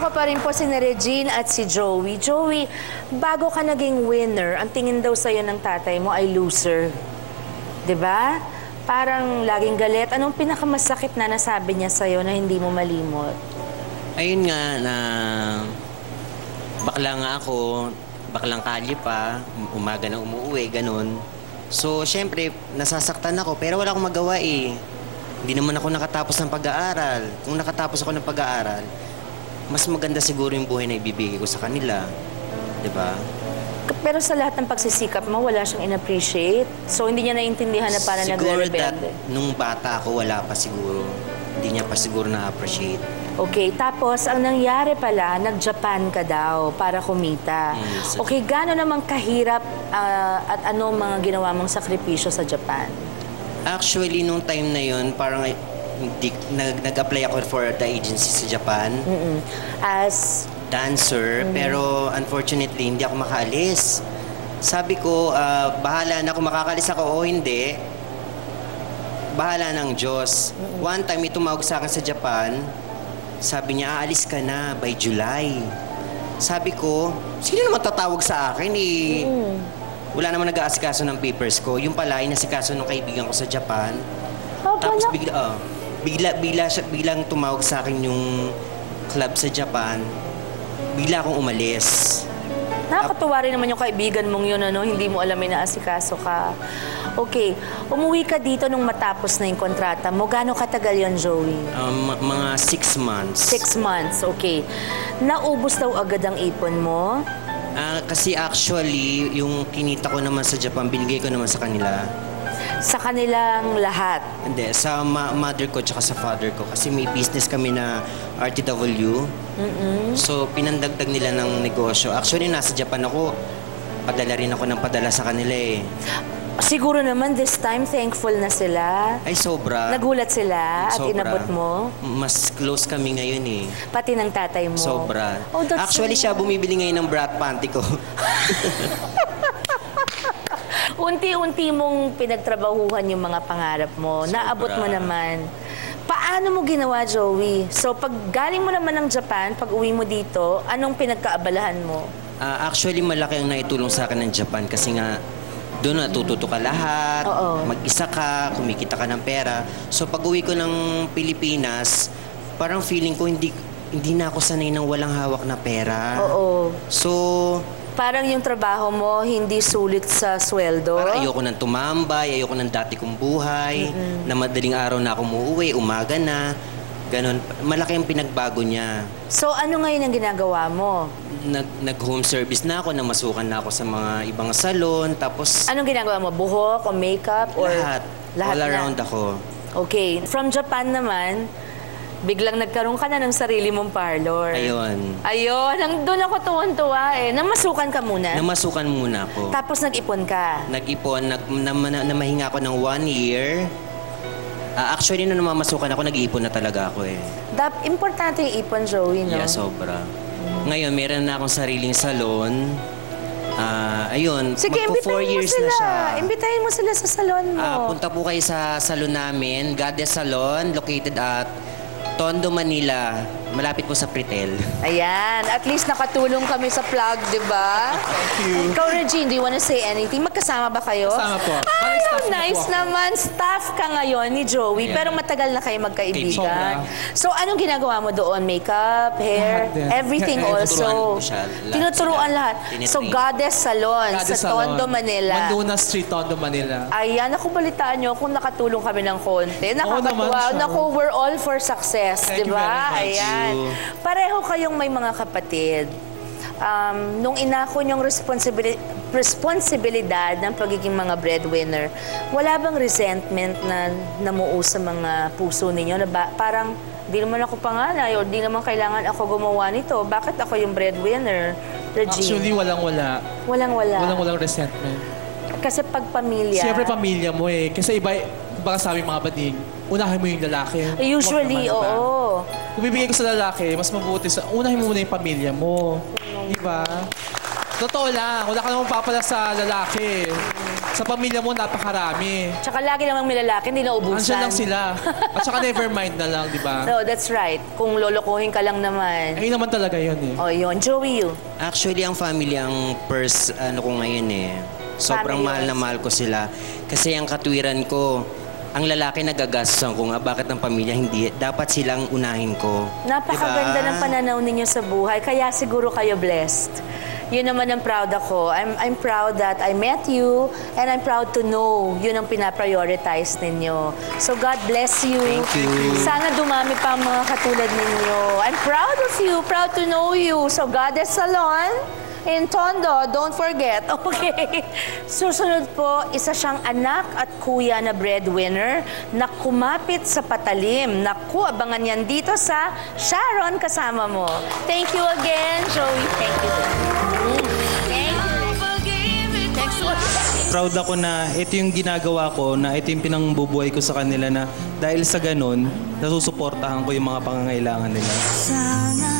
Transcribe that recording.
Kasama ko pa rin po si Regine at si Joey. Joey, bago ka naging winner, ang tingin daw sa'yo ng tatay mo ay loser. 'Di ba? Parang laging galit. Anong pinakamasakit na nasabi niya sa'yo na hindi mo malimot? Ayun nga na bakla nga ako, baklang kalye pa, umaga na umuwi, ganun. So, syempre, nasasaktan ako, pero wala akong magawa eh. Hindi naman ako nakatapos ng pag-aaral. Kung nakatapos ako ng pag-aaral, mas maganda siguro yung buhay na ibibigay ko sa kanila. 'Di ba? Pero sa lahat ng pagsisikap mo, wala siyang in-appreciate. So, hindi niya naiintindihan na parang nagre-rebelde. Siguro that nung bata ako, wala pa siguro. Hindi niya pa siguro na-appreciate. Okay, tapos ang nangyari pala, nag-Japan ka daw para kumita. Okay, gaano naman kahirap at ano mga ginawa mong sakripisyo sa Japan? Actually, nung time na yun, parang nag-apply ako for the agency sa Japan. As Dancer, pero unfortunately, hindi ako makaalis. Sabi ko, bahala na kung makakalis ako o hindi. Bahala ng Diyos. One time, may tumawag sa akin sa Japan. Sabi niya, aalis ka na by July. Sabi ko, sino naman tatawag sa akin eh? Wala naman nag-aasikaso ng papers ko. Yung pala, inasikaso ng kaibigan ko sa Japan. Tapos biglang tumawag sa akin yung club sa Japan. Bigla akong umalis. Nakakatuwa rin naman yung kaibigan mong yun, ano? Hindi mo alam na asikaso ka. Okay, umuwi ka dito nung matapos na yung kontrata mo. Gaano katagal yun, Joey? Mga 6 months. 6 months, okay. Naubos daw agad ang ipon mo? Kasi actually, yung kinita ko naman sa Japan, binigay ko naman sa kanila. Sa kanilang lahat? Hindi, sa mother ko tsaka sa father ko. Kasi may business kami na RTW. So, pinandagdag nila ng negosyo. Actually, nasa Japan ako. Padala rin ako ng padala sa kanila eh. Siguro naman this time, thankful na sila. Ay, sobra. Nagulat sila at Sobra. inabot mo? Mas close kami ngayon eh. Pati ng tatay mo? Sobra. Oh, Actually, siya bumibili ngayon ng brat panty ko. Unti-unti mong pinagtrabahuhan yung mga pangarap mo. Sobra. Naabot mo naman. Paano mo ginawa, Joey? So, pag galing mo naman ng Japan, pag uwi mo dito, anong pinagkaabalahan mo? Actually, malaki ang naitulong sa akin ng Japan kasi nga doon natututo ka lahat, mag-isa ka, kumikita ka ng pera. So, pag uwi ko ng Pilipinas, parang feeling ko hindi na ako sanay ng walang hawak na pera. So, parang yung trabaho mo, hindi sulit sa sweldo? Parang ayoko nang tumambay, ayoko nang dati kong buhay, na madaling araw na ako umuwi, umaga na, ganun. Malaki ang pinagbago niya. So, ano ngayon ang ginagawa mo? Nag-home service na ako, namasukan na ako sa mga ibang salon, tapos... Anong ginagawa mo? Buhok o makeup? Or Lahat. All around ako. Okay. From Japan naman, biglang nagkaroon ka na ng sarili mong parlor. Ayun. Doon ako tuwan-tuwa eh. Namasukan ka muna? Namasukan muna ako. Tapos nag-ipon ka? Nag-ipon, namahinga ako ng 1 year. Actually, nung namamasukan ako, nag-iipon na talaga ako eh. Importante yung ipon, Joey, no? Yeah, sobra. Ngayon, meron na akong sariling salon. Ayun, sige, magpo 4 years na siya. Imbitahin mo sila sa salon mo. Punta po kayo sa salon namin, Goddess Salon, located at Tondo, Manila. Malapit po sa Pretel. Ayan. At least nakatulong kami sa plug, di ba? Thank you. Ikaw, Regine, do you wanna say anything? Magkasama ba kayo? Kasama po. Ay, Staff na nice po ako. naman. Staff ka ngayon ni Joey, pero matagal na kayo magkaibigan. Sobra. So, anong ginagawa mo doon? Makeup, hair, Lahat din. everything Tinuturuan also? ko siya. Tinuturuan lahat. So, Goddess Salon sa Tondo, Manila. Manduna Street, Tondo, Manila. Ayan, ako balitaan nyo kung nakatulong kami ng konti. naman Nakakatuwa. siya. Naku, we're all for success, di Thank you ba? very much. Ayan. Pareho kayong may mga kapatid. Nung inako niyong responsibilidad ng pagiging mga breadwinner, wala bang resentment na namuo sa mga puso ninyo? Na parang, di naman ako panganay o di naman kailangan ako gumawa nito. Bakit ako yung breadwinner, Regine? Actually, walang-wala. Walang-wala. Walang-walang resentment. Kasi pag pamilya... Siyempre pamilya mo eh. Kasi iba, baka sabi mga bading, unahin mo yung lalaki. Usually, Huwag naman, diba? oo. Kung bibigay ko sa lalaki, mas mabuti sa unahin mo muna yung pamilya mo. Diba? Totoo lang, wala ka namang papala sa lalaki. Sa pamilya mo, napakarami. Tsaka lagi namang may lalaki, hindi naubusan. Andiyan lang sila. At saka never mind na lang, di ba? No, that's right. Kung lolokohin ka lang naman. Ayun naman talaga yun eh. O, yun. Joey, you. Actually, ang family ang first ano ko ngayon eh. Sobrang Family mahal na yours. mahal ko sila. Kasi ang katwiran ko, ang lalaki nagagastusan ko nga, bakit ang pamilya hindi? Dapat silang unahin ko. Napakaganda Diba? ng pananaw ninyo sa buhay. Kaya siguro kayo blessed. Yun naman ang proud ako. I'm proud that I met you and I'm proud to know yun ang pinaprioritize ninyo. So God bless you. Thank you. Sana dumami pa ang mga katulad ninyo. I'm proud of you, proud to know you. So Goddess Salon in Tondo, don't forget. Okay. Susunod po, isa siyang anak at kuya na breadwinner na kumapit sa patalim. Naku, abangan yan dito sa Sharon kasama mo. Thank you again, Joey. Thank you. Thank you. Next one. Proud ako na ito yung ginagawa ko, na ito yung pinangbubuhay ko sa kanila na dahil sa ganun, nasusuportahan ko yung mga pangangailangan nila. Sana